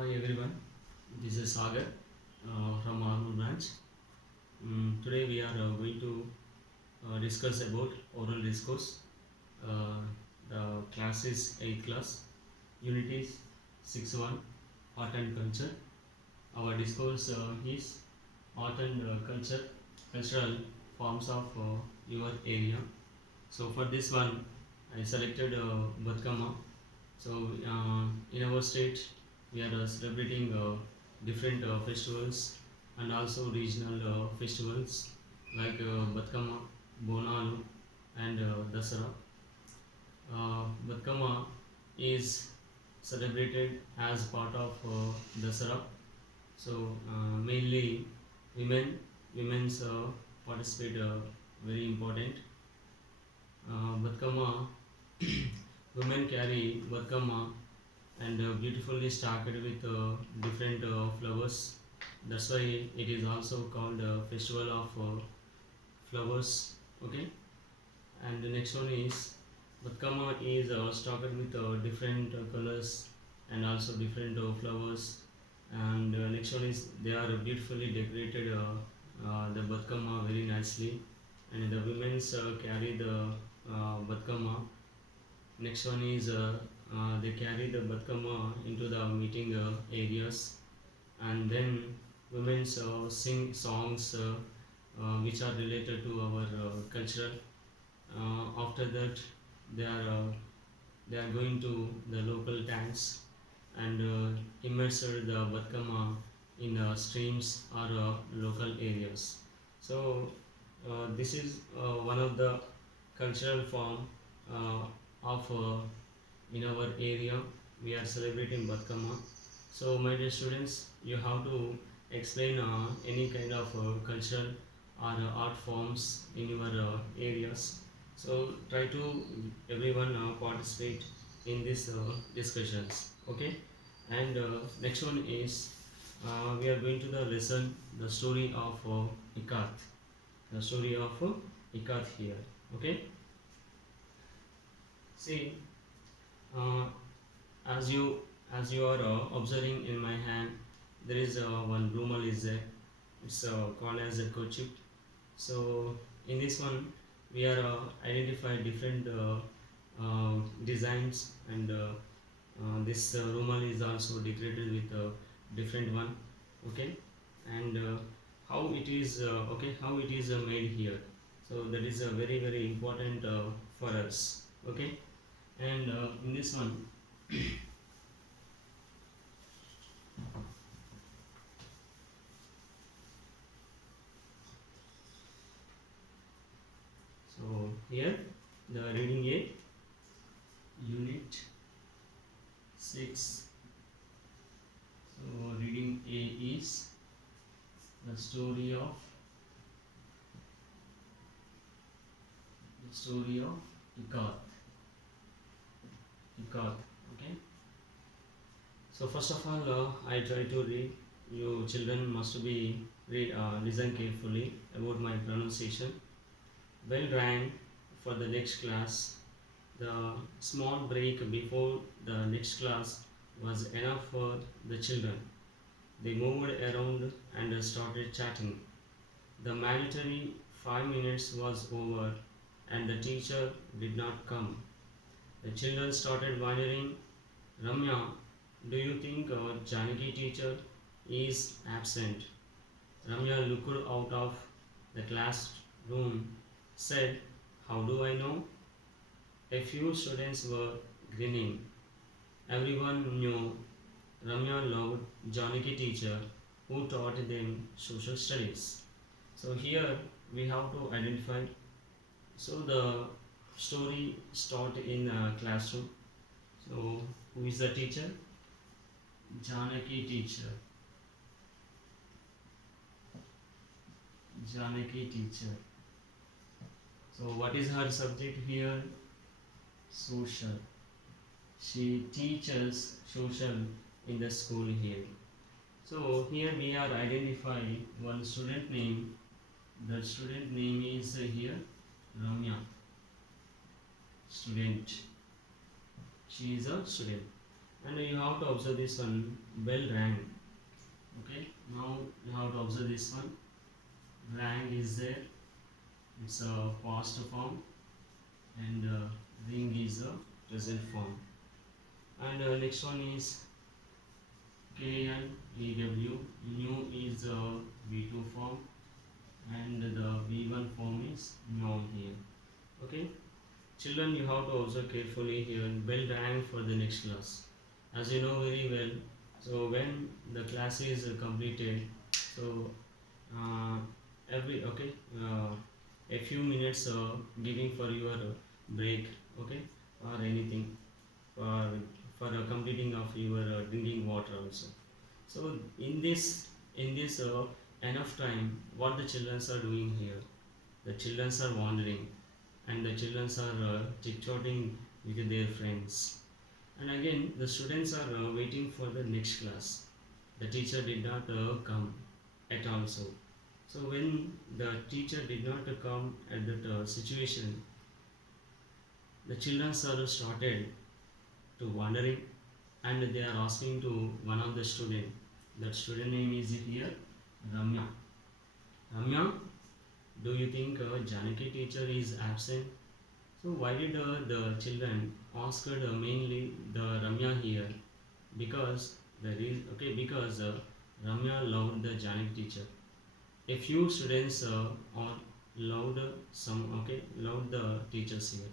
Hi everyone, this is Sagar from Armor branch. Today we are going to discuss about oral discourse. Uh, the class is 8th class, unit is 6.1, art and culture. Our discourse is art and culture, cultural forms of your area. So for this one, I selected Batkama. So in our state, we are celebrating different festivals and also regional festivals like Batkama, Bonalu, and Dasara. Batkama is celebrated as part of Dasara. So mainly women's participate very important. Batkama women carry Batkama and beautifully stacked with different flowers. That's why it is also called festival of flowers. Okay, and the next one is Batkama is stocked with different colors and also different flowers. And next one is they are beautifully decorated the Batkama very nicely, and the women's carry the Batkama. Next one is they carry the Batkama into the meeting areas, and then women sing songs which are related to our cultural. After that, they are uh, they are going to the local tanks and immerse the Batkama in streams or local areas. So this is one of the cultural form uh, of in our area. We are celebrating Batkama. So my dear students, you have to explain any kind of cultural or art forms in your areas. So try to everyone participate in these discussions. Okay, and next one is we are going to the lesson the story of Ikat. The story of Ikat here. Okay, see, uh, as you are observing in my hand, there is one rumal is there. It's called as a kerchief. So in this one, we are identify different designs, and this rumal is also decorated with different one. Okay, and how it is how it is made here. So that is very important for us. Okay, and in this one. So here the reading A, unit 6. So reading A is the story of Ikat. Ikat. Okay. So first of all, I try to read. You children must be listen carefully about my pronunciation. Bell rang for the next class. The small break before the next class was enough for the children. They moved around and started chatting. The mandatory 5 minutes was over and the teacher did not come. The children started wondering, Ramya, do you think our Janaki teacher is absent? Ramya looked out of the classroom, said, how do I know? A few students were grinning. Everyone knew Ramya loved Janaki teacher who taught them social studies. So here we have to identify. So the story start in a classroom. So who is the teacher? Janaki teacher. Janaki teacher. So what is her subject here? Social. She teaches social in the school here. So here we are identifying one student name. The student name is here Ramya. Student. She is a student. And you have to observe this one, bell rang. Okay, now you have to observe this one. Rang is there, it's a past form, and ring is a present form. And next one is KNEW. New is a V2 form, and the V1 form is noun here. Okay, children, you have to observe carefully here. Bell rang for the next class. As you know very well, so when the class is completed, so uh, every okay, a few minutes giving for your break, okay, or anything for completing of your drinking water also. So in this enough time, what the children are doing here, the children are wandering, and the children are chit-chatting with their friends. And again, the students are waiting for the next class. The teacher did not come at all. So when the teacher did not come at that situation, the children are started to wandering, and they are asking to one of the student. That student name is here Ramya. Ramya, do you think Janaki teacher is absent? So why did the children asked mainly the Ramya here? Because because Ramya loved the Janaki teacher. A few students are loved loved the teachers here,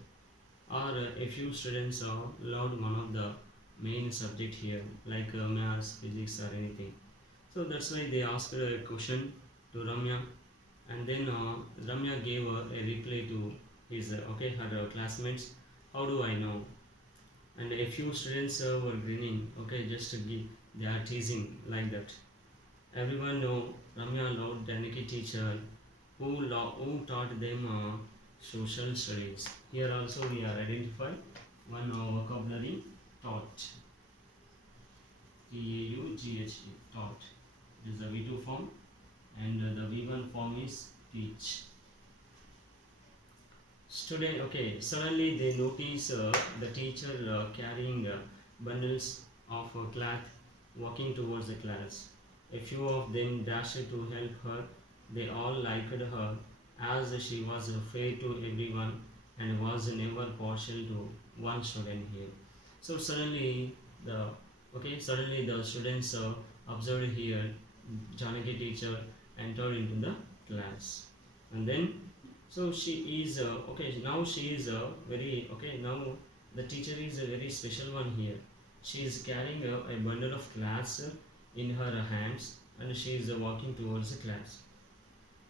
or a few students are loved one of the main subject here, like maths, physics, or anything. So that's why they asked a question to Ramya, and then Ramya gave a reply to his her classmates. How do I know? And a few students were grinning. Okay, just to give, they are teasing like that. Everyone know Ramya loved Daniki teacher who taught them social studies. Here also we are identify one vocabulary, taught. T-A-U-G-H-T, taught. This is the V2 form, and the V1 form is teach. Student, okay, suddenly they notice the teacher carrying bundles of cloth walking towards the class. A few of them dashed to help her. They all liked her as she was fair to everyone and was never partial to one student here. So suddenly the students observed here Janaki teacher entered into the class, and then so she is now she is very now the teacher is a very special one here. She is carrying a bundle of class in her hands, and she is walking towards the class.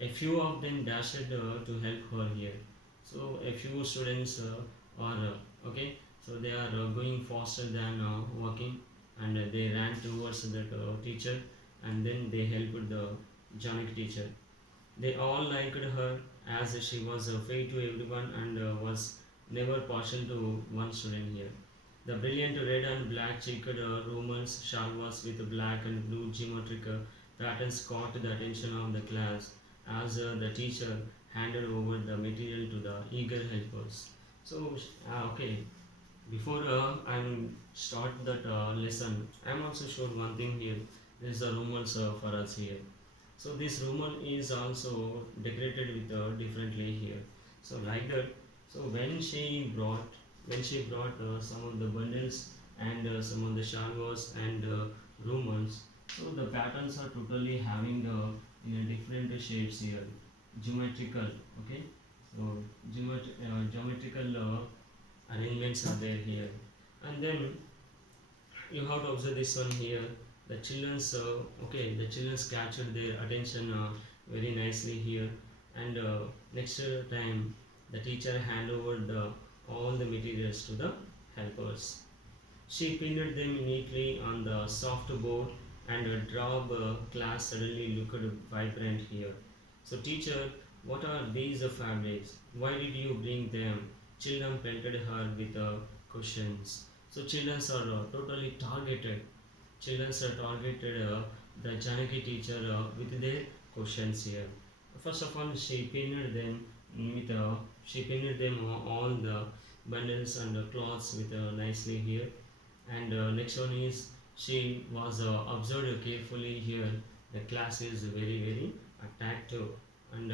A few of them dashed to help her here. So a few students are so they are going faster than walking, and they ran towards the teacher, and then they helped the Janik teacher. They all liked her as she was fair to everyone and was never partial to one student here. The brilliant red and black checkered Romans shalwas with black and blue geometric patterns caught the attention of the class as the teacher handed over the material to the eager helpers. So, before I start that lesson, I am also sure one thing here. There is a Romans for us here. So this Roman is also decorated with differently here. So like that. So when she brought some of the bundles and some of the shalwas and Romans, so the patterns are totally having in a different shades here, geometrical. Okay, so geometrical arrangements are there here, and then you have to observe this one here. The children's captured their attention very nicely here, and next time the teacher hand over the all the materials to the helpers. She pinned them neatly on the soft board, and a drab class suddenly looked vibrant here. So, teacher, what are these fabrics? Why did you bring them? Children pelted her with questions. So, children are totally targeted. Children are targeted the Janaki teacher with their questions here. First of all, she pinned them all the bundles and cloths with nicely here, And next one is she was observed carefully here. The class is very attractive and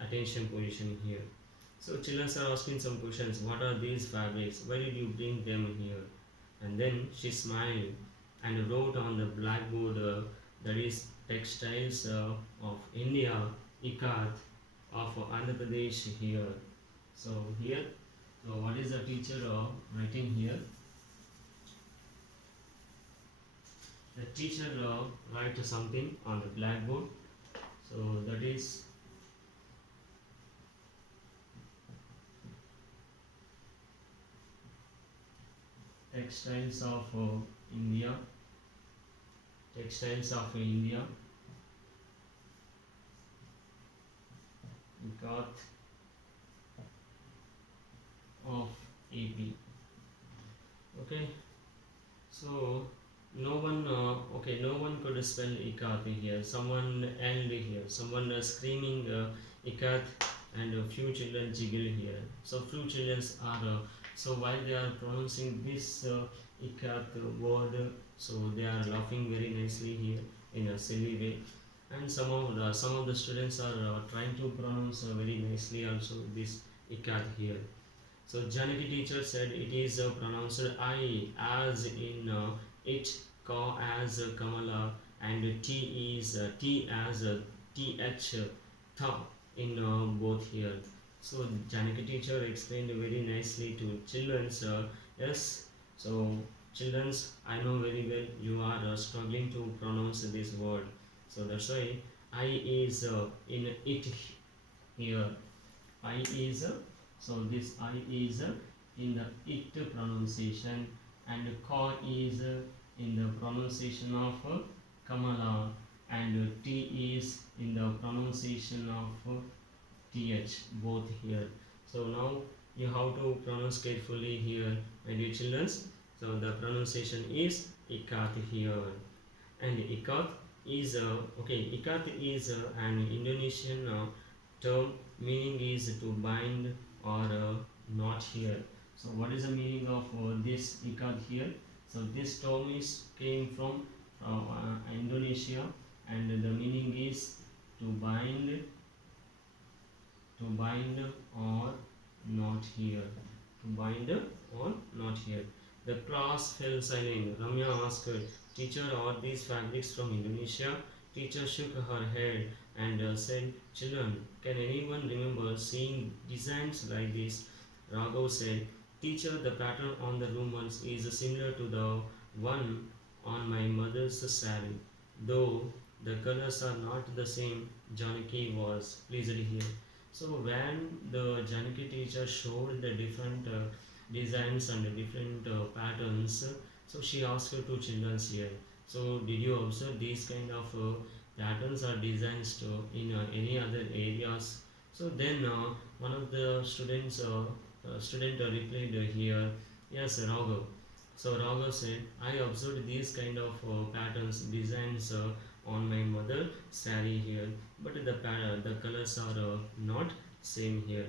attention position here. So children are asking some questions. What are these fabrics? Why did you bring them here? And then she smiled and wrote on the blackboard that is textiles of India, Ikat of Andhra Pradesh here. So here, so what is the teacher writing here? The teacher write something on the blackboard. So that is textiles of India, textiles of India, Ikat of AP. Okay, so no one could spell Ikat here. Someone yelled here. Someone screaming Ikat, and a few children jiggle here. So few children are so while they are pronouncing this Ikat word, so they are laughing very nicely here in a silly way. And some of the students are trying to pronounce very nicely also this Ikat here. So Janaki teacher said it is pronounced I as in it, Ka as Kamala, and T is T as TH, Tha in both here. So Janaki teacher explained very nicely to children's. Yes, so children's, I know very well you are struggling to pronounce this word. So that's why I is in it here. I is so this I is in the it pronunciation, and Ka is in the pronunciation of Kamala, and T is in the pronunciation of th both here. So now you have to pronounce carefully here, my dear children. So the pronunciation is Ikat here, and Ikat is Ikat is an Indonesian term meaning is to bind or knot here. So what is the meaning of this Ikat here? So this term is came from Indonesia, and the meaning is to bind or not here. To bind or not here. The class fell silent. Ramya asked her, teacher, are these fabrics from Indonesia? Teacher shook her head and said, children, can anyone remember seeing designs like this? Raghav said, teacher, the pattern on the rumors is similar to the one on my mother's saree, though the colors are not the same. Janaki was pleased here. So when the Janaki teacher showed the different designs and different patterns, so she asked her two children here. So did you observe these kind of patterns or designs in any other areas? So then one of the student replied here, yes, Raghav. So Raghav said, I observed these kind of patterns, designs on my mother saree here, but the colors are not same here.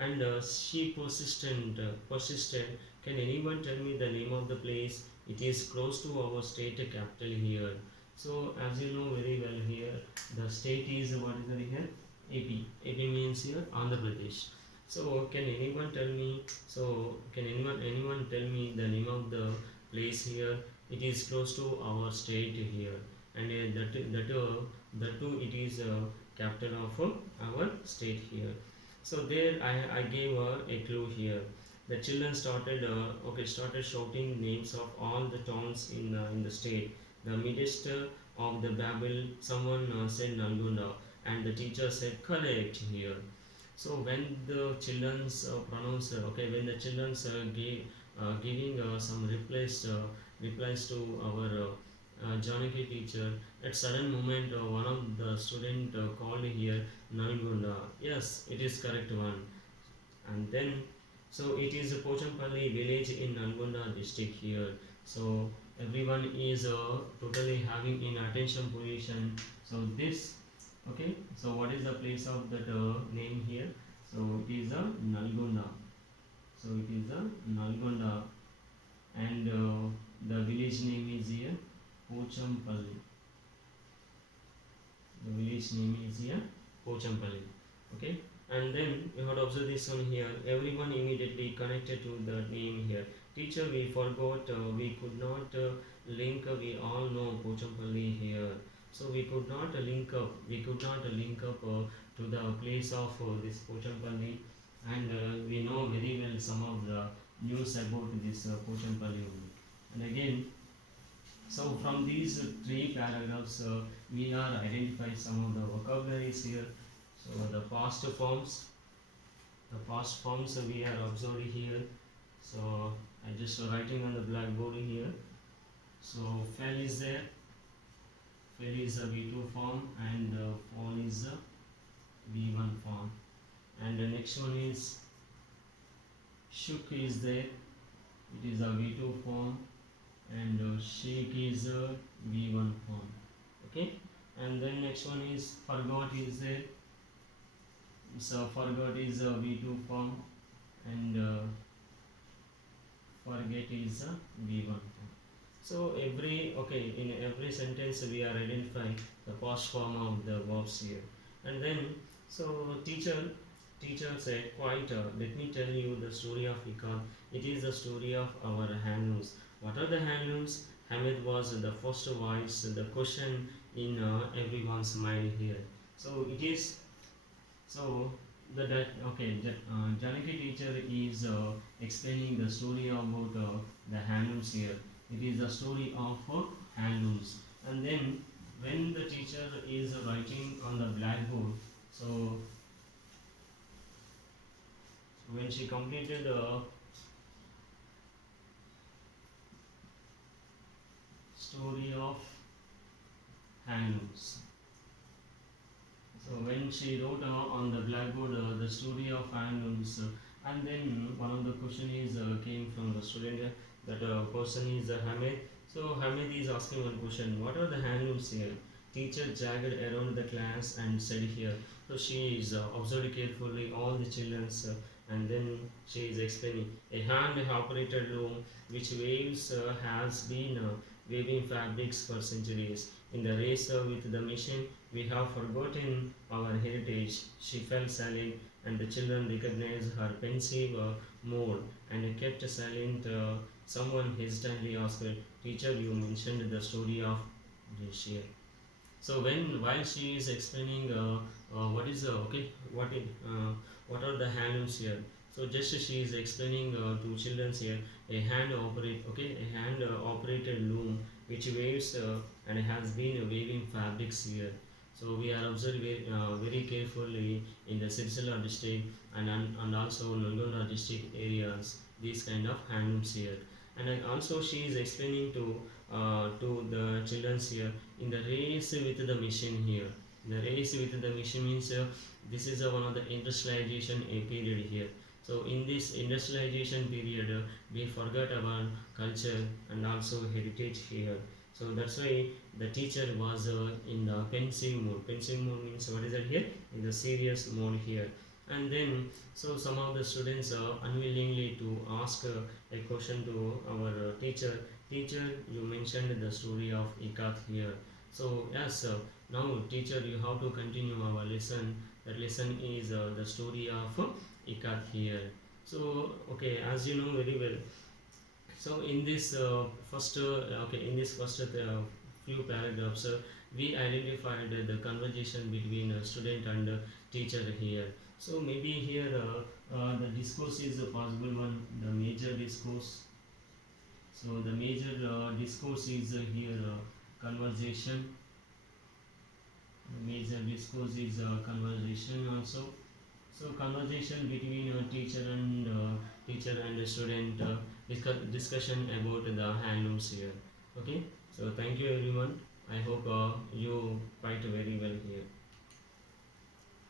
And she persisted. Can anyone tell me the name of the place? It is close to our state capital here. So as you know very well here, the state is what is it here? AP. AP means here Andhra Pradesh. So can anyone tell me? So can anyone tell me the name of the place here? It is close to our state here, and that too it is capital of our state here. So there I gave a clue here. The children started shouting names of all the towns in the state. The midst of the babble, someone said Nalgonda, and the teacher said correct here. So when the children's pronounce when the children's giving some replies to our Janaki teacher, at sudden moment one of the student called here Nalgonda. Yes, it is correct one. And then so it is a Pochampalli village in Nalgonda district here. So everyone is totally having in attention position. So this so what is the place of that name here? So it is a Nalgonda. So it is a Nalgonda. and the village name is here Pochampalli. The village name is here Pochampalli. Okay, and then you have to observe this one here. Everyone immediately connected to the name here. Teacher, we forgot, we could not link. We all know Pochampalli here, so we could not link up. We could not link up to the place of this Pochampalli, and we know very well some of the news about this Pochampalli only. And again, so from these three paragraphs, we are identifying some of the vocabularies here. So the past forms we are observing here. So I just writing on the blackboard here. So fell is there. Fell is a V2 form, and fall is a V1 form. And the next one is shook is there. It is a V2 form, and shake is a V1 form. Okay, and then next one is forgot is there. So forgot is a V2 form, and forget is a V1 form. So in every sentence we are identifying the past form of the verbs here. And then so teacher said, quite let me tell you the story of Ikat. It is the story of our handlooms. What are the handlooms? Hamid was the first voice, the question in everyone's mind here. So it is so Janaki teacher is explaining the story about the handlooms here. It is the story of handlooms. And then when the teacher is writing on the blackboard, so when she completed the story of handlooms. So when she wrote on the blackboard the story of handlooms, and then one of the question is came from the student that person is Hamid. So Hamid is asking one question: what are the handlooms here? Teacher jagged around the class and said here. So she is observed carefully all the children's, and then she is explaining a hand operated loom which waves has been weaving fabrics for centuries. In the race with the machine, we have forgotten our heritage. She fell silent, and the children recognized her pensive mood and kept silent. Someone hesitantly asked, teacher, you mentioned the story of Share. So while she is explaining what is what are the handlooms here. So just she is explaining to children here a hand operated loom which waves and has been waving fabrics here. So we are observing very carefully in the Sirsila district and also Nalgonda district areas these kind of handlooms here. And also she is explaining to the children here in the race with the machine here. The race with the machine means this is one of the industrialization period here. So in this industrialization period, we forgot our culture and also heritage here. So that's why the teacher was in the pensive mode. Pensive mode means what is that here? In the serious mode here. And then so some of the students unwillingly to ask a question to our teacher. Teacher, you mentioned the story of Ikat here. So yes, now teacher, you have to continue our lesson. That lesson is the story of Ikat here. So okay, as you know very well. So in this first few paragraphs, we identified the conversation between student and teacher here. So maybe here the discourse is a possible one, the major discourse. So the major discourse is here conversation. The major discourse is conversation also. So conversation between teacher and student, discussion about the handlooms here. Okay. So thank you everyone. I hope you fight very well here.